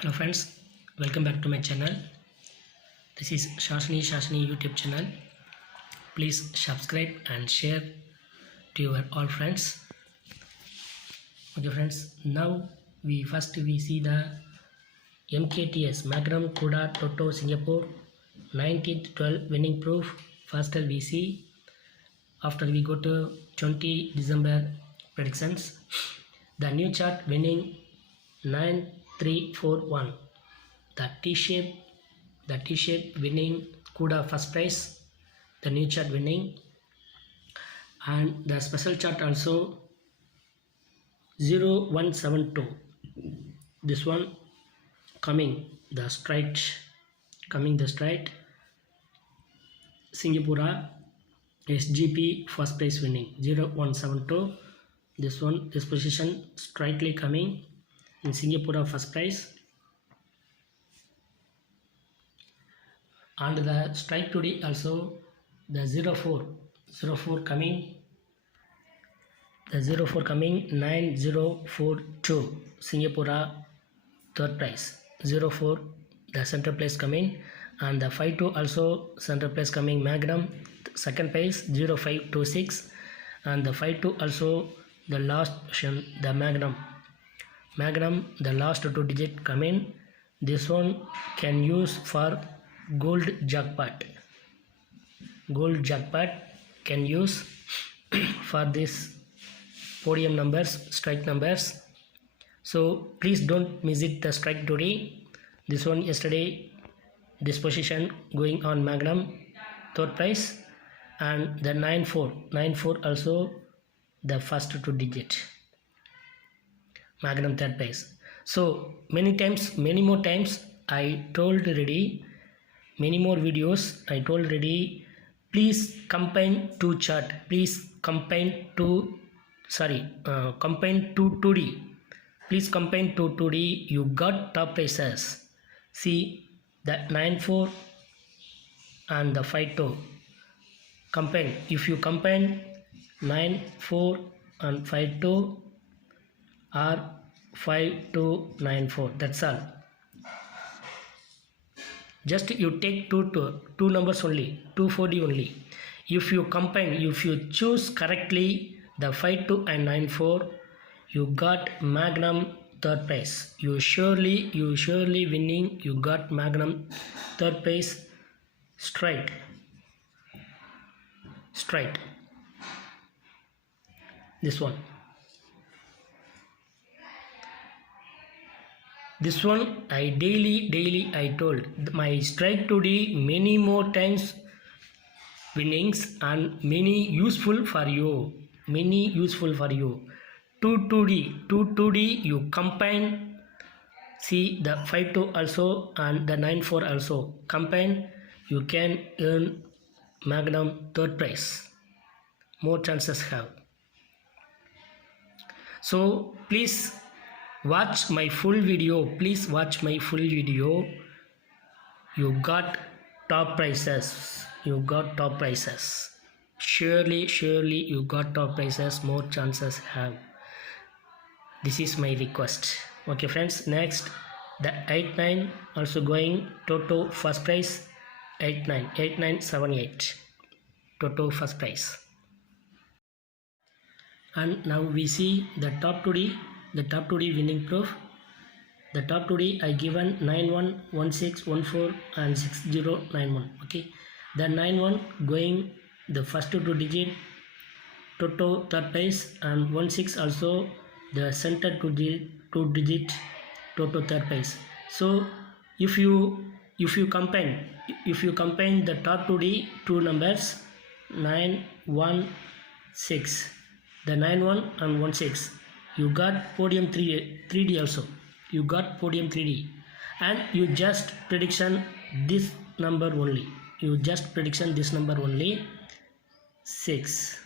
Hello friends, welcome back to my channel. This is Shashini YouTube channel. Please subscribe and share to your all friends. Okay friends, now we see the MKTS Magnum Kuda Toto Singapore 19th 12 winning proof. First we see. After we go to 20 December predictions. The new chart winning 9341. The T-shape winning Kuda first prize, the new chart winning, and the special chart also 0172. This one coming the straight Singapore SGP first prize winning 0172. This position straightly coming in Singapore first prize. And the strike today also the 04 coming, the 04 coming 9042 Singapore third prize, 04 the center place coming, and the 52 also center place coming Magnum second prize 0526, and the 52 also the last option the Magnum the last two digit coming. This one can use for gold jackpot can use for this podium numbers, strike numbers. So please don't miss it the strike today. This one yesterday, this position going on Magnum third prize, and the 94 also the first two digit Magnum third prize. So many more times I told already, many more videos I told already, please combine two chart, combine to 2D, please combine to 2D. You got top prices. See that 94 and the 52 combine. If you combine 94 and 52 or 5294, that's all. Just you take two numbers only, 240 only. If you combine, if you choose correctly the 52 and 94, you got Magnum third prize. You surely winning. You got Magnum third prize straight. This one I daily I told my strike today many more times winnings and many useful for you. 2D you combine. See the 52 also and the 94 also combine. You can earn Magnum third prize. More chances have. So please watch my full video. You got top prizes. Surely you got top prizes. More chances have. This is my request. Okay friends, next the 89 also going Toto first prize 8978 Toto first prize. And now we see the top 2D winning proof. The top 2D I given 91 16 14 and 6091. Okay, the 91 going the first two digit Toto third prize, and 16 also the center two digit Toto third prize. So if you combine the top 2D two numbers 916, the 91 and 16, you got podium 3D also. You got podium 3D, and you just prediction this number only. 6.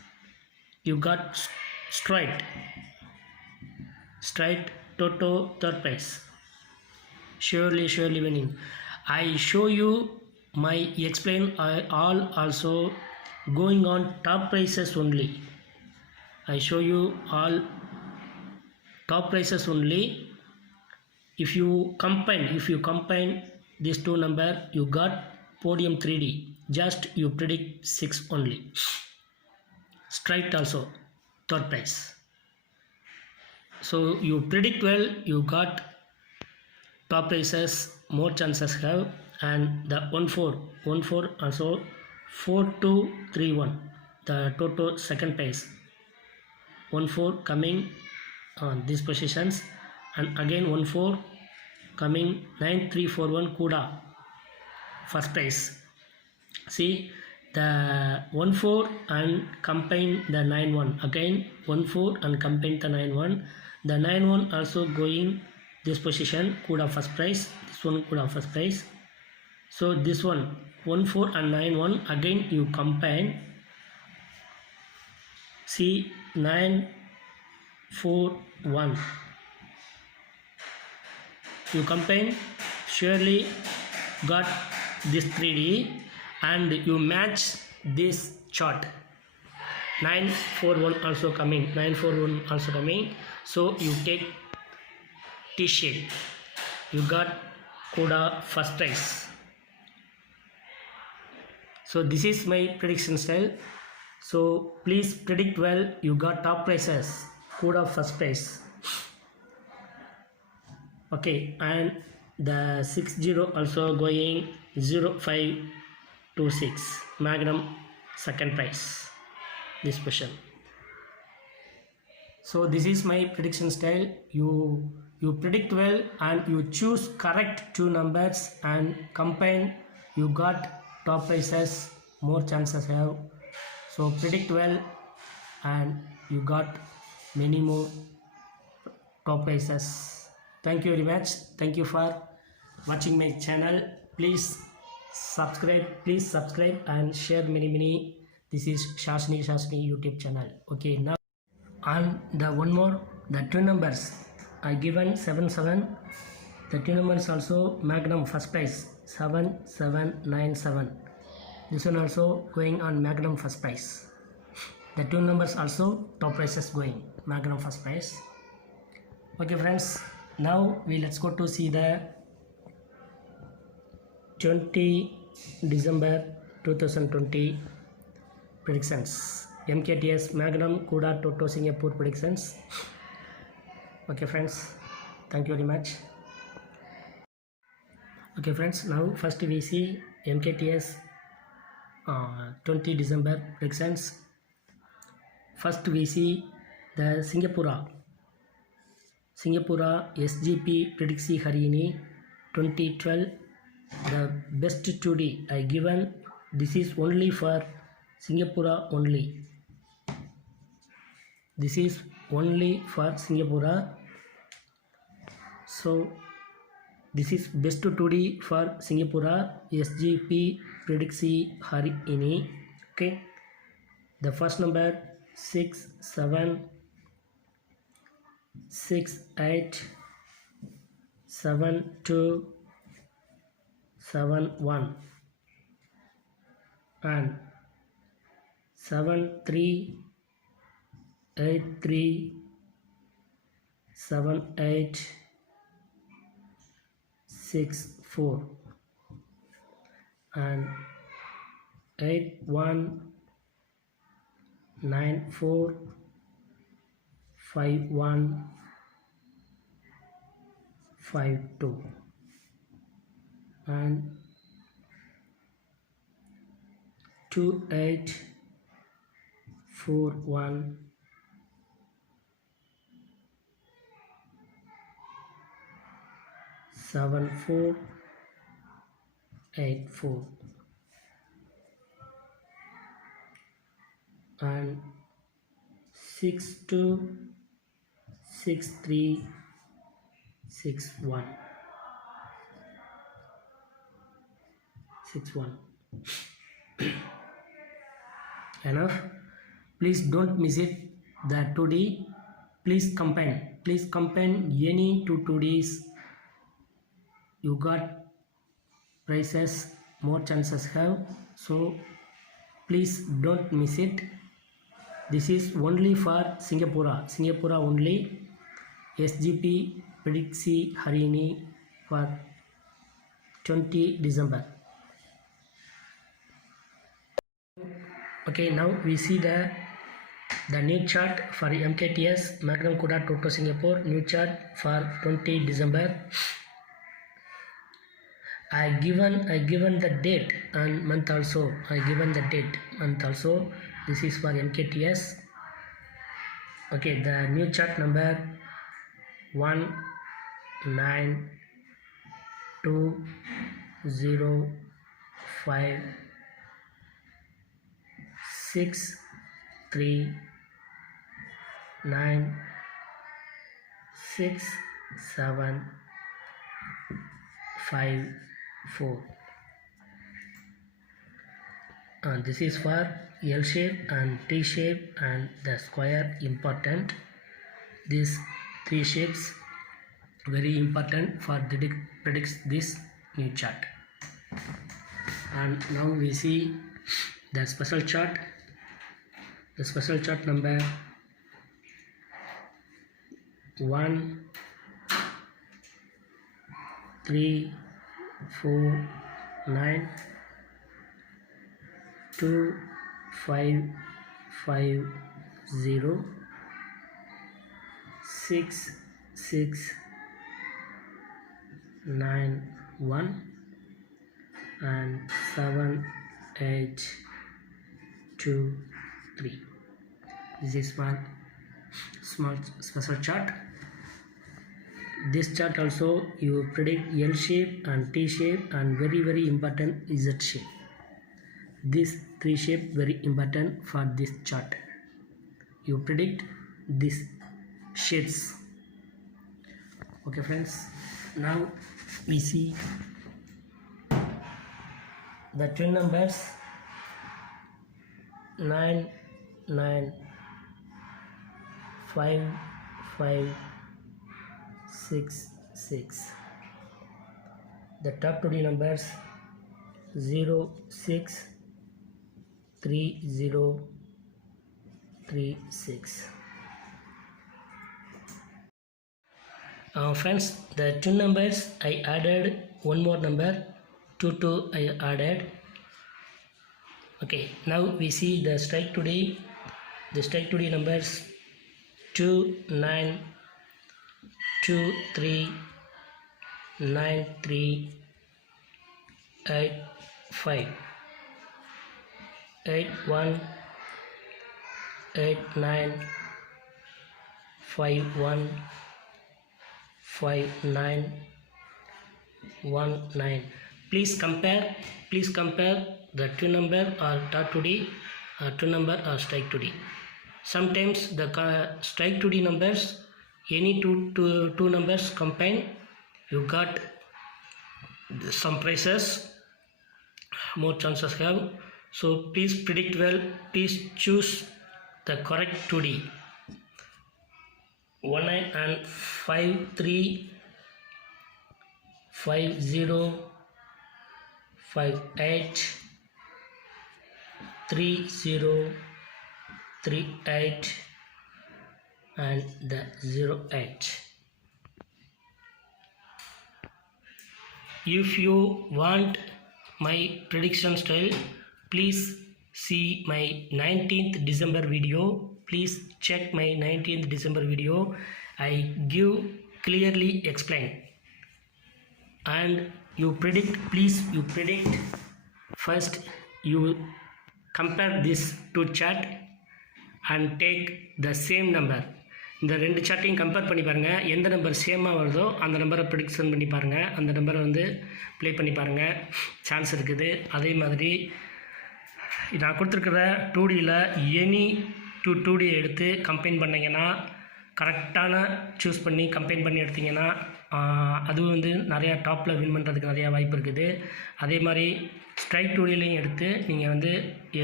You got straight Toto third prize. Surely winning. I show you my explain all also going on top prices only. I show you all top prices only. if you combine these two number, you got podium 3D. Just you predict 6 only. Straight also third prize. So you predict well, you got top prizes, more chances have, and the 1-4 also 4-2-3-1, the total second prize. 1-4 coming on these positions, and again 1-4 coming 9-3-4-1 Kuda first prize. See the 1-4 and combine the 9-1, again 1-4 and combine the 9-1. The 9-1 also going this position, Kuda first prize, this one Kuda first prize. So this one 1-4 and 9-1, again you combine. See 9-4-1, you combine, surely got this 3D, and you match this chart. 9-4-1 also coming, 9-4-1 also coming. So you take T-shape, you got Kuda first prize. So this is my prediction style. So please predict well, you got top prizes, Kuda first prize. Okay, and the 6-0 also going 0-5-2-6 Magnum second prize, this question. So this is my prediction style. You predict well and you choose correct two numbers and combine, you got top prizes, more chances have. So predict well and you got many more top prizes. Thank you very much. Thank you for watching my channel. Please subscribe and share many. This is Shashni YouTube channel. Okay, now and the one more, the two numbers I given 7-7. The two numbers also Magnum first prize 7-7-9-7. This one also going on Magnum first prize. The two numbers also top prizes going Magnum first prize. Okay friends, now let's go to see the 20 December 2020 predictions. MKTS Magnum Kuda Toto Singapore predictions. Okay friends, thank you very much. Okay friends, now first we see MKTS 20 December predictions. First we see the Singapura SGP Prediksi Harini 2012. The best 2D I given. This is only for Singapura only. This is only for Singapura. So this is best 2D for Singapura SGP Prediksi Hari ini. Okay, the first number 6, 7, 6, 8, 7, 2, 7, 1 and 7, 3, 8, 3, 7, 8, 6, 4 and 8, 1, 9, 4, 5, 1, 5, 2 and 2, 8, 4, 1, 7, 4, 8, 4 and 6, 2, 6, 3, 6, 1, 6, 1. Enough. Please don't miss it. The 2D. Please combine any two 2Ds. You got prizes, more chances have. So please don't miss it. This is only for Singapura only. SGP Pradiksi Harini for 20 December. Okay, now we see the new chart for MKTS Magnum Kuda Toto Singapore, new chart for 20 December. I given the date and month also. This is for MKTS. Okay, the new chart number 19206596754. This is for L shape and T shape and the square important. These three shapes very important for predicts this new chart. And now we see the special chart. The special chart number 1 3 4 9 2 5 5 0 6 6 9 1 and 7 8 2 3. This is one small special chart. This chart also you predict L shape and T shape and very important Z shape. These three shape very important for this chart. You predict these shapes. Okay friends, now we see the twin numbers 9 9 5 5 6 6. The top 2D numbers 0 6 3 0 3 6. Friends, the two numbers I added one more number 2 I added. Okay, now we see the strike today. The strike today numbers 2 9 2 3 9 3 8 5 8 1 8 9 5 1 5 9 1 9. Please compare the two number or top 2D or two number or strike 2D. Sometimes the strike 2D numbers, any two numbers combined, you got some prizes, more chances have. So please predict well. Please choose the correct 2D. 1 9 and 5 3 5 0 5 8 3 0 3 8 and the 0 8. If you want my prediction style, please see my 19th December video. Please check my 19th December video. I give clearly explain. And you predict, please you predict. First you compare this two chart and take the same number. இந்த ரெண்டு சார்ட்டையும் compare பண்ணி பாருங்கள். எந்த number சேமாக வருதோ அந்த நம்பரை prediction பண்ணி பாருங்கள். அந்த நம்பரை வந்து ப்ளே பண்ணி பாருங்கள், சான்ஸ் இருக்குது. அதே மாதிரி நான் கொடுத்துருக்கிற 2Dயில் எனி 2D எடுத்து கம்பைன் பண்ணிங்கன்னா, கரெக்டான சூஸ் பண்ணி கம்பைன் பண்ணி எடுத்திங்கன்னா அதுவும் வந்து நிறையா டாப்பில் வின் பண்ணுறதுக்கு நிறையா வாய்ப்பு இருக்குது. அதே மாதிரி ஸ்ட்ரைக் 2Dலையும் எடுத்து நீங்கள் வந்து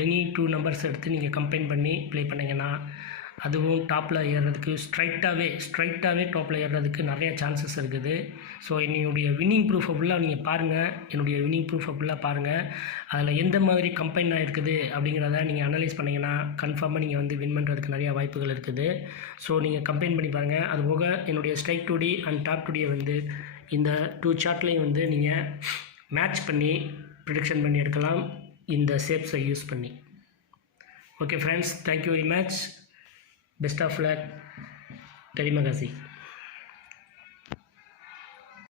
எனி 2 நம்பர்ஸ் எடுத்து நீங்கள் கம்பைன் பண்ணி ப்ளே பண்ணிங்கன்னா அதுவும் டாப்பில் ஏறுறதுக்கு ஸ்ட்ரைட்டாகவே டாப்பில் ஏறுறதுக்கு நிறைய சான்சஸ் இருக்குது. ஸோ என்னுடைய வின்னிங் ப்ரூஃபை ஃபுல்லாக நீங்கள் பாருங்கள். என்னுடைய வின்னிங் ப்ரூஃபை ஃபுல்லாக பாருங்கள். அதில் எந்த மாதிரி கம்பைனாக இருக்குது அப்படிங்கிறத நீங்கள் அனலைஸ் பண்ணிங்கன்னா கன்ஃபார்மாக நீங்கள் வந்து வின் பண்ணுறதுக்கு நிறையா வாய்ப்புகள் இருக்குது. ஸோ நீங்கள் கம்பைன் பண்ணி பாருங்கள். அதுபோக என்னுடைய strike 2D and top 2D வந்து இந்த 2 சார்ட்லேயும் வந்து நீங்கள் மேட்ச் பண்ணி ப்ரிடிக்ஷன் பண்ணி எடுக்கலாம் இந்த ஷேப்ஸை யூஸ் பண்ணி. Okay friends, thank you very much. Best of luck. தெரியுமா காசி.